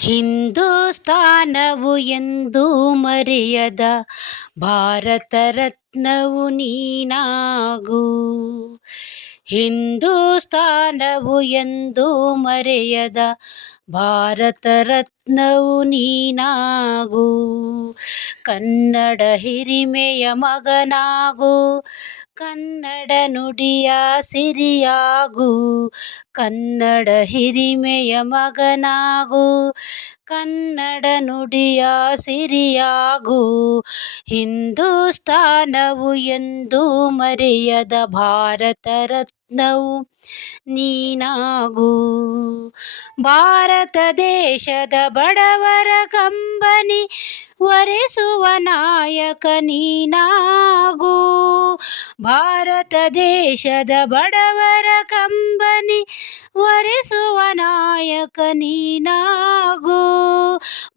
ಹಿಂದೂಸ್ತಾನವು ಎಂದು ಮರೆಯದ ಭಾರತ ರತ್ನವು ನೀನಾಗು. ಹಿಂದೂಸ್ತಾನವು ಎಂದು ಮರೆಯದ ಭಾರತ ರತ್ನವು ನೀನಾಗು. ಕನ್ನಡ ಹಿರಿಮೆಯ ಮಗನಾಗು. ಕನ್ನಡ ನುಡಿಯ ಸಿರಿಯಾಗು, ಕನ್ನಡ ಹಿರಿಮೆಯ ಮಗನಾಗು, ಕನ್ನಡ ನುಡಿಯ ಸಿರಿಯಾಗು ಹಿಂದೂಸ್ತಾನವು ಎಂದು ಮರೆಯದ ಭಾರತ ರತ್ನವು ನೀನಾಗು. ಭಾರತ ದೇಶದ ಬಡವರ ಕಂಬನಿ, ಒರೆಸುವ ನಾಯಕ ನೀನಾಗು. ಭಾರತ ದೇಶದ ಬಡವರ ಕಂಬನಿ ಒರೆಸುವ ನಾಯಕ ನೀನಾಗು.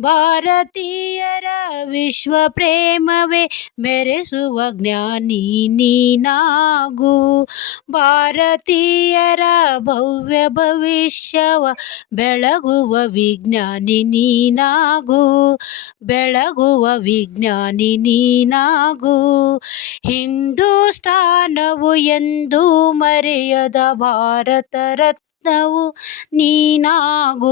ಭಾರತೀಯರ ವಿಶ್ವ ಪ್ರೇಮವೇ ಮೆರೆಸುವ ಜ್ಞಾನಿ ನೀನಾಗು. ಭಾರತೀಯರ ಭವ್ಯ ಭವಿಷ್ಯವ ಬೆಳಗುವ ವಿಜ್ಞಾನಿ ನೀನಾಗು. ಬೆಳಗುವ ವಿಜ್ಞಾನಿ ನೀನಾಗು. ಹಿಂದೂಸ್ತಾನವು ಎಂದು ಮರೆಯದ ಭಾರತ ರತ್ನವು ನೀನಾಗು.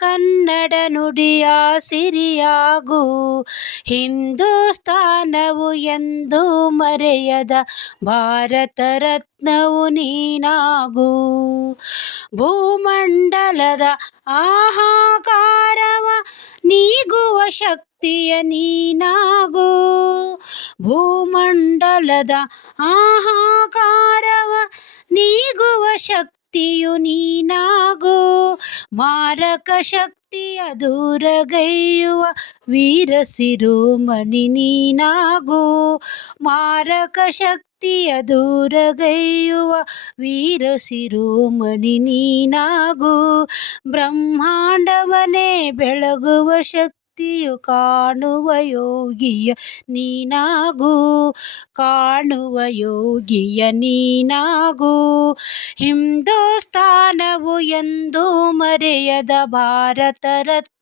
ಕನ್ನಡ ನುಡಿಯ ಸಿರಿಯಾಗು. ಹಿಂದೂಸ್ತಾನವು ಎಂದು ಮರೆಯದ ಭಾರತ ರತ್ನವು ನೀನಾಗು. ಭೂಮಂಡಲದ ಆಹಾಕಾರವ ನೀಗುವ ಶಕ್ತಿಯ ನೀನಾಗು. ಭೂಮಂಡಲದ ಆಹಾಕಾರವ ನೀಗುವ ಶಕ್ತಿಯು ನೀನಾಗೋ. ಮಾರಕ ಶಕ್ತಿಯ ದೂರಗೈಯುವ ವೀರ ಸಿರೋಮಣಿ ನೀನಾಗೋ. ಮಾರಕ ಶಕ್ತಿಯ ದೂರಗೈಯುವ ವೀರ ಸಿರೋಮಣಿ ನೀನಾಗೋ. ಬ್ರಹ್ಮಾಂಡವನೇ ಬೆಳಗುವ ಶಕ್ತಿಯು ಕಾಣುವ ಯೋಗಿಯ ನೀನಾಗು ಕಾಣುವ ಯೋಗಿಯ ನೀನಾಗು. ಹಿಂದೂಸ್ತಾನವು ಎಂದು ಮರೆಯದ ಭಾರತ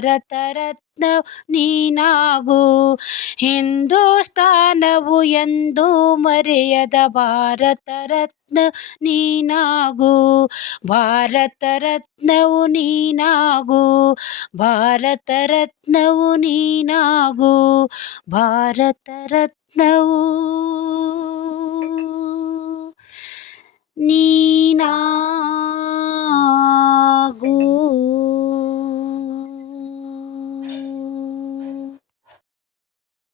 ರತ್ನ ನೀನಾಗು. ಹಿಂದೂಸ್ತಾನವು ಎಂದು ಮರೆಯದ ಭಾರತ ರತ್ನ ನೀನಾಗು. ಭಾರತ ರತ್ನವು ನೀನಾಗು. ಭಾರತ ರತ್ನವು ನೀನಾಗು. ಭಾರತ ರತ್ನವು ನೀನಾಗು